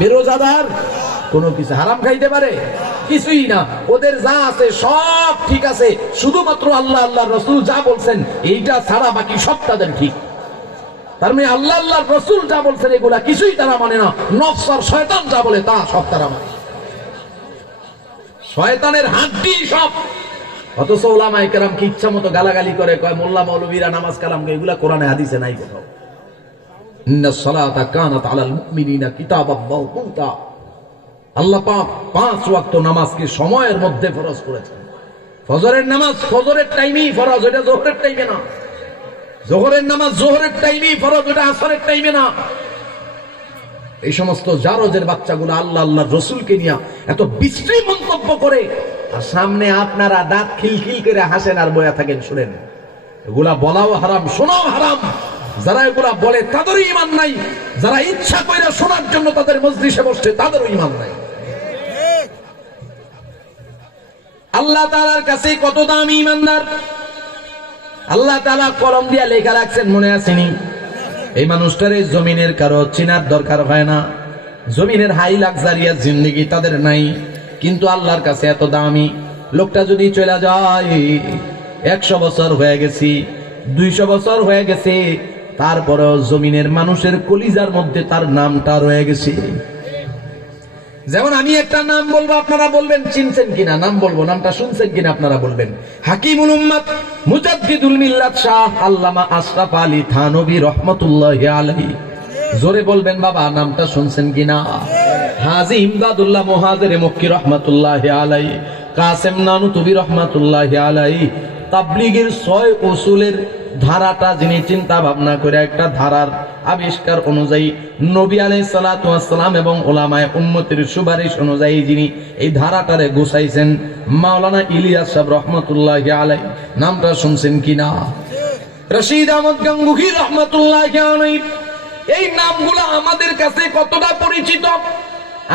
বেরোজাদার কোনো কিছু হারাম খাইতে পারে? কিছুই না। ওদের যা আছে সব ঠিক আছে, শুধুমাত্র আল্লাহ আল্লাহ রসুল যা বলছেন এইটা ছাড়া বাকি সব তাদের ঠিক। তার মানে আল্লাহ আল্লাহ রসুল যা বলছেন এগুলা কিছুই তারা মানে না। নফস আর শয়তান যা বলে তা সব তারা মানে। শয়তানের হাড্ডি সব। অথচ ওলামায়ে কেরাম কি ইচ্ছা মতো গালাগালি করে, কয় মোল্লা মৌলবীরা নামাজ কালাম, এগুলা কোরআনে হাদিসে নাই কোথাও। ইন্নাস সালাতা কানাত আলাল মুমিনিনা কিতাবাম মাওকুতা। আল্লাহ পাক 5 ওয়াক্ত নামাজকে সময়ের মধ্যে ফরজ করেছেন। ফজরের নামাজ ফজরের টাইমেই ফরজ, এটা যোহরের টাইমে না। যোহরের নামাজ যোহরের টাইমেই ফরজ, এটা আসরের টাইমে না। এই সমস্ত জারজের বাচ্চাগুলো আল্লাহ আল্লাহ রসুলকে নিয়ে এত বিশ্রী মন্তব্য করে, আর সামনে আপনারা দাঁত খিলখিল করে হাসেন আর বয়া থাকেন শুনেন। এগুলা বলাও হারাম, শোনাও হারাম। যারা এগুলা বলে তাদেরও ঈমান নাই, যারা ইচ্ছা করে শোনার জন্য তাদের মজলিসে বসছে তাদেরও ঈমান নাই। আল্লাহ তাআলার কাছে কত দামি ঈমানদার। আল্লাহ তাআলা কলম দিয়ে লেখা রাখছেন, মনে আসেনি? এই মানুষটারে জমিনের কারো চিনার দরকার হয় না, জমিনের হাই লাক্সারিয়াস জিন্দেগি তাদের নাই, কিন্তু আল্লাহর কাছে এত দামি। লোকটা যদি চলে যায়, 100 বছর হয়ে গেছে, 200 বছর হয়ে গেছে, তারপরেও জমিনের মানুষের কলিজার মধ্যে তার নামটা রয়ে গেছে। যেমন আমি একটা নাম বলবো, আপনারা বলবেন চিনছেন কিনা, নাম বলবো, নামটা শুনছেন কিনা আপনারা বলবেন। হাকিমুল উম্মাত মুজাদ্দিদুল মিল্লাত শাহ আল্লামা আশরাফ আলী থানভী রাহমাতুল্লাহি আলাইহি। জোরে বলবেন বাবা, নামটা শুনছেন কিনা। হাজী ইমদাদুল্লাহ মুহাজিরে মক্কি রাহমাতুল্লাহি আলাইহি, কাসেম নানুতুবি রাহমাতুল্লাহি আলাইহি। তাবলীগের 6 উসুলের ধারাটা যিনি চিন্তা ভাবনা করে একটা ধারার আবিষ্কার অনুযায়ী নবী আলাইহিস সালাতু ওয়াস সালাম এবং উলামায়ে উম্মতের সুপারিশ অনুযায়ী যিনি এই ধারাটারে গুছাইছেন, মাওলানা ইলিয়াস সাহেব রহমাতুল্লাহি আলাইহি। নামটা শুনছেন কিনা? রশিদ আহমদ গাঙ্গুহি রহমাতুল্লাহি আলাইহি। এই নামগুলো আমাদের কাছে কতটা পরিচিত।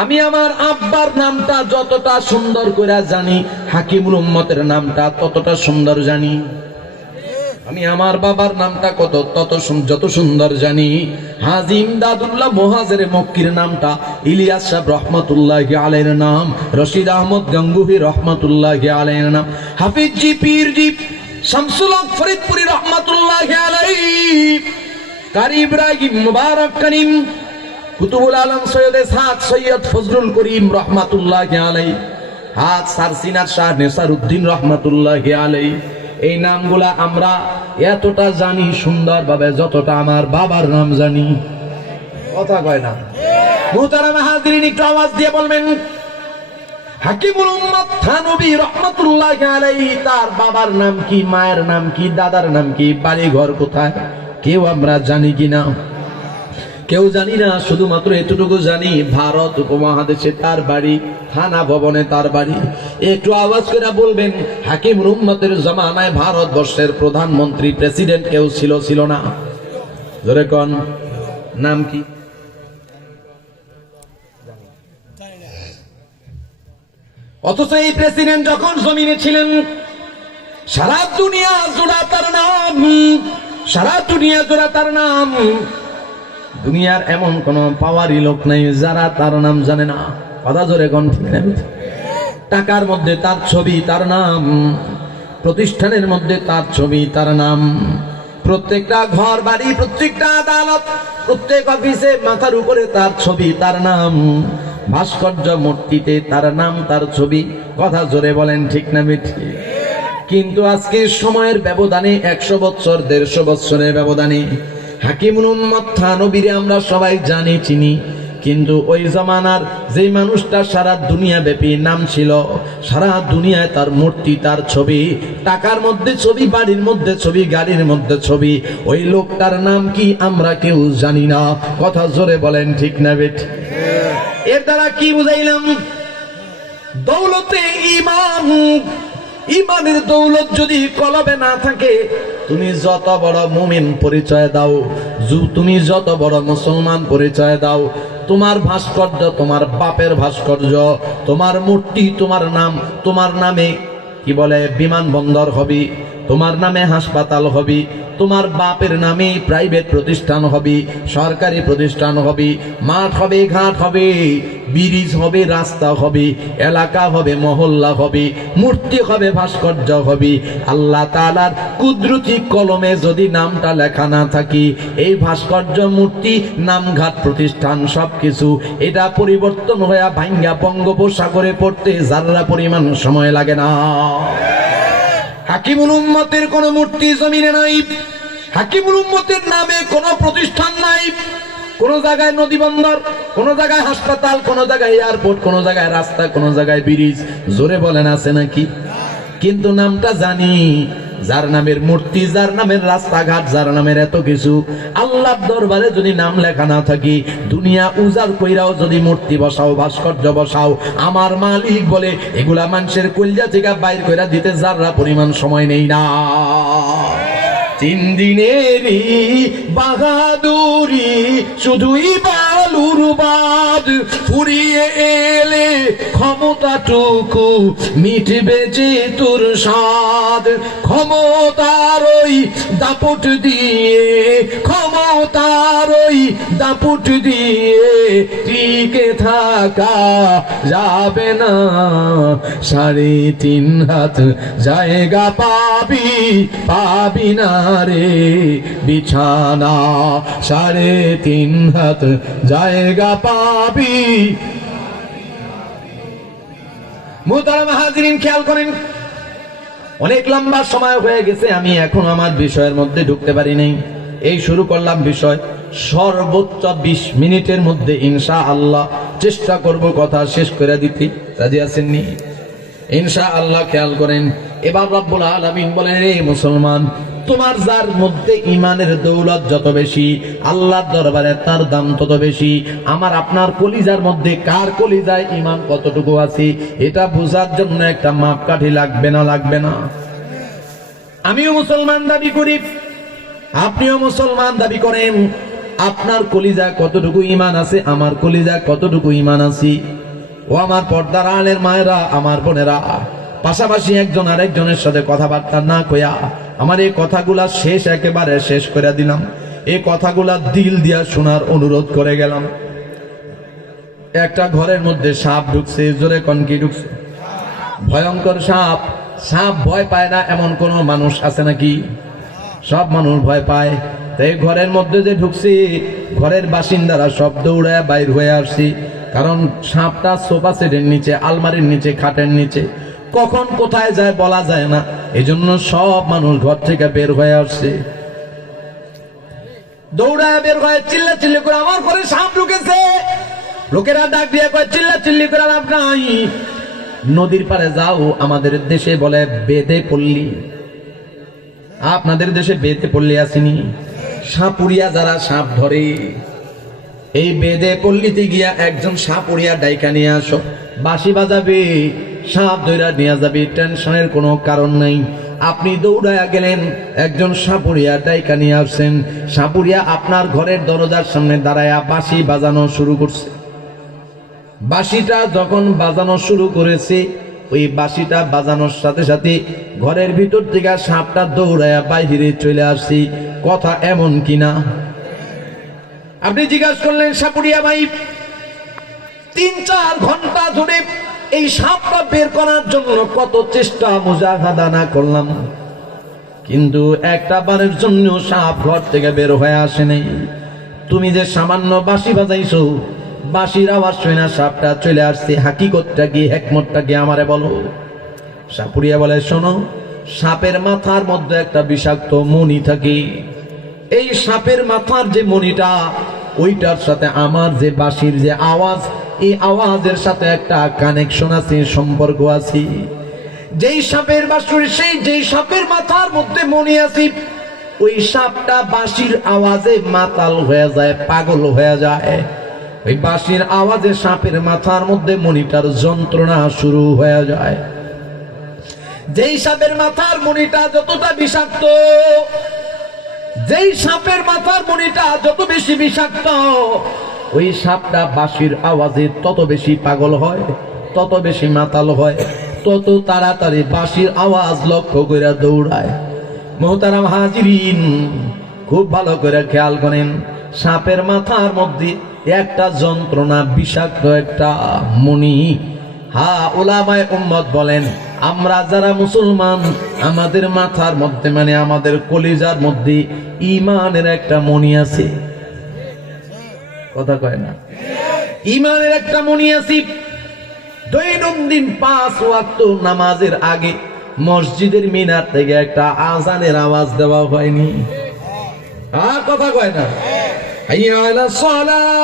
আমি আমার আব্বার নামটা যতটা সুন্দর করে জানি, হাকিমুল উম্মতের নামটা ততটা সুন্দর জানি। আমি আমার বাবার নামটা যত সুন্দর জানি। হাজী ইমদাদুল্লাহ মুহাজিরে মক্কির নামটা ইলিয়াস সাহেব রহমাতুল্লাহি আলাইহির নাম, রশিদ আহমদ গাঙ্গুহি রহমাতুল্লাহি আলাইহির নাম, হাফিজ জি পীর জি শামসুল হক ফরিদপুরি রহমাতুল্লাহি আলাইহি, কারি ইব্রাহিম মুবারক করিম, কুতুবুল আলম সৈয়দ ইসহাক সৈয়দ ফজলুল করিম রহমাতুল্লাহি আলাইহি, হাজ সারসিনার শাহ নেসারউদ্দিন রহমাতুল্লাহি আলাইহি। এই নামগুলা আমরা এতটা জানি সুন্দরভাবে যতটা আমার বাবার নাম জানি। কথা কয় না? মুহতারাম হাজিরিন, একটু আওয়াজ দিয়ে বলবেন হাকিমুল উম্মাত থানভী রাহমাতুল্লাহি আলাইহি। তার বাবার নাম কি, মায়ের নাম কি, দাদার নাম কি, বাড়ি ঘর কোথায়, কেউ আমরা জানি কিনা? কেউ জানি না। শুধুমাত্র এতটুকু জানি, ভারত উপমহাদেশে তার বাড়ি, থানা ভবনে তার বাড়ি। একটু আওয়াজ করে বলবেন হাকিমুল উম্মতের জামানায় ভারতবর্ষের প্রধানমন্ত্রী প্রেসিডেন্ট কেউ ছিল না? জোরে কোন, নাম কি? অথচ এই প্রেসিডেন্ট যখন জমিনে ছিলেন, সারা দুনিয়া জোড়া তার নাম, সারা দুনিয়া জোড়া তার নাম। দুনিয়ার এমন কোন পাওয়ারি লোক নাই যারা তার নাম জানে না। কথা জোরে কোন, ঠিক না? টাকার মধ্যে তার ছবি, তার নাম, প্রতিষ্ঠানের মধ্যে তার ছবি, তার নাম, প্রত্যেকটা ঘর বাড়ি, প্রত্যেকটা আদালত, প্রত্যেক অফিসে মাথার উপরে তার ছবি, তার নাম, ভাস্কর্য মূর্তিতে তার নাম, তার ছবি। কথা জোরে বলেন, ঠিক না বেঠি? কিন্তু আজকে সময়ের ব্যবধানে 100 বছর 150 বছরের ব্যবধানে হাকিমুল উম্মত থানভীরে আমরা সবাই জানি, চিনি, কিন্তু ওই জামানার যে মানুষটা সারা দুনিয়া ব্যাপী নাম ছিল, সারা দুনিয়ায় তার মূর্তি, তার ছবি, টাকার মধ্যে ছবি, বাড়ির মধ্যে ছবি, গাড়ির মধ্যে ছবি, ওই লোকটার নাম কি আমরা কেউ জানি না। কথা জোরে বলেন, ঠিক না বেঠি? এর দ্বারা কি বুঝাইলাম? দৌলতে ঈমান, ঈমানের দৌলত যদি কলবে না থাকে, তুমি যত বড় মুমিন পরিচয় দাও, তুমি যত বড় মুসলমান পরিচয় দাও, তোমার ভাস্কর্য তোমার বাপের ভাস্কর্য, তোমার মূর্তি, তোমার নাম, তোমার নামে কি বলে বিমানবন্দর হবে, তোমার নামে হাসপাতাল হবে, তোমার বাপের নামে প্রাইভেট প্রতিষ্ঠান হবে, সরকারি প্রতিষ্ঠান হবে, মাঠ হবে, ঘাট হবে, ব্রিজ হবে, রাস্তা হবে, এলাকা হবে, মহল্লা হবে, মূর্তি হবে, ভাস্কর্য হবে। আল্লাহ তাআলার কুদরতি কলমে যদি নামটা লেখা না থাকে, এই ভাস্কর্য, মূর্তি, নামঘাট, প্রতিষ্ঠান সবকিছু এটা পরিবর্তন হয়ে ভাঙ্গা বঙ্গোপসাগরে পড়তে যারা পরিমাণ সময় লাগে না। হাকিমুল উম্মতের কোন মূর্তি জমিনে নাই, হাকিমুল উম্মতের নামে কোন প্রতিষ্ঠান নাই, কোন জায়গায় নদী বন্দর, কোন জায়গায় হাসপাতাল, কোন জায়গায় এয়ারপোর্ট, কোন জায়গায় রাস্তা, কোন জায়গায় ব্রিজ, জোরে বলেন আছে নাকি? কিন্তু নামটা জানি, যার নামের মূর্তি, যার নামের রাস্তাঘাট, যার নামের এত কিছু, আল্লাহর দরবারে যদি নাম লেখা না থাকে, দুনিয়া উজাড় কইরাও যদি মূর্তি বসাও, ভাস্কর্য বসাও, আমার মালিক বলে এগুলা মানুষের কলিজা থেকে বাইর কইরা দিতে যাররা পরিমাণ সময় নেই না। 3 দিনেরই বাহাদুরি শুধুই বালুর বাদ, ফুরিয়ে এলে ক্ষমতাটুকু মিটবে যে তোর স্বাদ। ক্ষমতার ওই দাপট দিয়ে, ক্ষমতার ওই দাপট দিয়ে টিকে থাকা যাবে না। 3.5 হাত জায়গা পাবি, পাবি না রে বিছানা। 3.5 হাত জায়গা পাবি। মুহতারাম হাজিরিন, খেয়াল করেন, অনেক লম্বা সময় হয়ে গেছে, আমি এখন আমার বিষয়ের মধ্যে ঢুকতে পারি নাই। এই শুরু করলাম বিষয়, সর্বোচ্চ 20 মিনিটের মধ্যে ইনশাআল্লাহ চেষ্টা করব কথা শেষ করে দিতে। রাজি আছেননি ইনশাআল্লাহ? খেয়াল করেন, এবার রব্বুল আলামিন বলেন, রে মুসলমান, তোমার যার মধ্যে ইমানের দৌলত যত বেশি, আল্লাহর দরবারে তার দাম তত বেশি। আমার আপনার কলিজার মধ্যে কার কলিজায় ইমান কতটুকু আছে, এটা বোঝার জন্য একটা মাপকাঠি লাগবে না? লাগবে না? আমিও মুসলমান দাবি করি, আপনিও মুসলমান দাবি করেন। আপনার কলিজা কতটুকু ইমান আছে, আমার কলিজা কতটুকু ইমান আছে? ও আমার পর্দার আলের মায়েরা, আমার বোনেরা, পাশাপাশি একজন আরেকজনের সাথে কথাবার্তা না কইয়া আমার এই কথাগুলা একেবারে শেষ করে দিলাম। এই কথাগুলা দিল দিয়া শোনার অনুরোধ করে গেলাম। একটা ঘরের মধ্যে সাপ ঢুকছে, জোরে কোন কি ঢুকছে? ভয়ঙ্কর সাপ। সাপ ভয় পায় না এমন কোন মানুষ আছে নাকি? সব মানুষ ভয় পায়। তাই ঘরের মধ্যে যে ঢুকছে, ঘরের বাসিন্দারা সব দৌড়ায় বাইর হয়ে আসছি, কারণ সাপটা সোফা সেটের নিচে, আলমারির নিচে, খাটের নিচে, কখন কোথায় যায় বলা যায় না। এজন্য সব মানুষ ঘর থেকে বের হয়ে আসছে, দৌড়ায় বের হয়ে চিল্লা চিল্লি করে, আমার ঘরে সাপ ঢুকেছে। লোকেরা ডাক দিয়ে কয়, চিল্লা চিল্লি করে লাভ নাই, নদীর পারে যাও। আমাদের দেশে বলে বেদে পল্লী, আপনাদের দেশে বেদে পল্লী আসেনি? সাপুরিয়া যারা সাপ ধরে, এই বেদে পল্লীতে গিয়া একজন সাপুরিয়া ডাইকা নিয়ে আসো, বাঁশি বাজাবে, সাপ ধইরা নিয়ে যাবে, টেনশনের কোনো কারণ নাই। আপনি দৌড়ায়া গেলেন, একজন সাপুরিয়া ডাইকা নিয়ে আসছেন, সাপুরিয়া আপনার ঘরের দরজার সামনে দাঁড়ায়া বাঁশি বাজানো শুরু করছে। বাঁশিটা যখন বাজানো শুরু করেছে, ওই বাঁশিটা বাজানোর সাথে সাথে ঘরের ভিতর থেকে সাপটা দৌড়ায়া বাইরে চলে আসছি। কথা এমন কিনা? আপনি জিজ্ঞাসা করলেন, সাপুরিয়া ভাই, 3-4 ঘন্টা ধরে এই সাপটা বের করার জন্য কত চেষ্টা মুজাহাদা না করলাম, কিন্তু একটা বারের জন্য সাপ ঘর থেকে বের হয়ে আসে নাই। তুমি যে সামান্য বাঁশি বাজাইছো, বাঁশির আওয়াজ শুনে সাপটা চলে আসছে। হাকিকতটা কি, হিকমতটা কি আমারে বলো। সাপুরিয়া বলে, শোনো, সাপের মাথার মধ্যে একটা বিষাক্ত মণি থাকে। এই সাপের মাথার যে মণিটা, ওইটার সাথে আমার যে বাঁশির যে আওয়াজ, এই আওয়াজের সাথে একটা কানেকশন আছে, সম্পর্ক আছে। যেই সাপের বাঁশুর, যেই সাপের মাথার মধ্যে মণি আছে, ওই সাপটা বাঁশির আওয়াজে মাতাল হয়ে যায়, পাগল হয়ে যায়। ওই বাঁশির আওয়াজে সাপের মাথার মধ্যে মণিটার যন্ত্রণা শুরু হয়ে যায়। যেই সাপের মাথার মণিটা যতটা বিষাক্ত, যেই সাপের মাথার মণিটা যত বেশি বিষাক্ত, ওই সাপটা বাঁশির আওয়াজে তত বেশি পাগল হয়, তত বেশি মাতাল হয়, তত তাড়াতাড়ি বাঁশির আওয়াজ লক্ষ্য করে দৌড়ায়। মোহতারাম হাজিরিন, খুব ভালো করে খেয়াল করেন, সাপের মাথার মধ্যে একটা যন্ত্রণা, বিষাক্ত একটা মণি। উলামায়ে উম্মত বলেন, আমরা যারা মুসলমান, আমাদের মাথার মধ্যে মানে আমাদের কলিজার মধ্যে ঈমানের একটা মণি আছে। কথা কয় না? ঈমানের একটা মণি আছে। দৈনন্দিন 5 ওয়াক্ত নামাজের আগে মসজিদের মিনার থেকে একটা আজানের আওয়াজ দেওয়া হয়নি? কথা কয় না? হাইয়া আলাস সালাহ,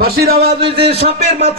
বাঁশির আওয়াজ হইছে, সাপের মাথা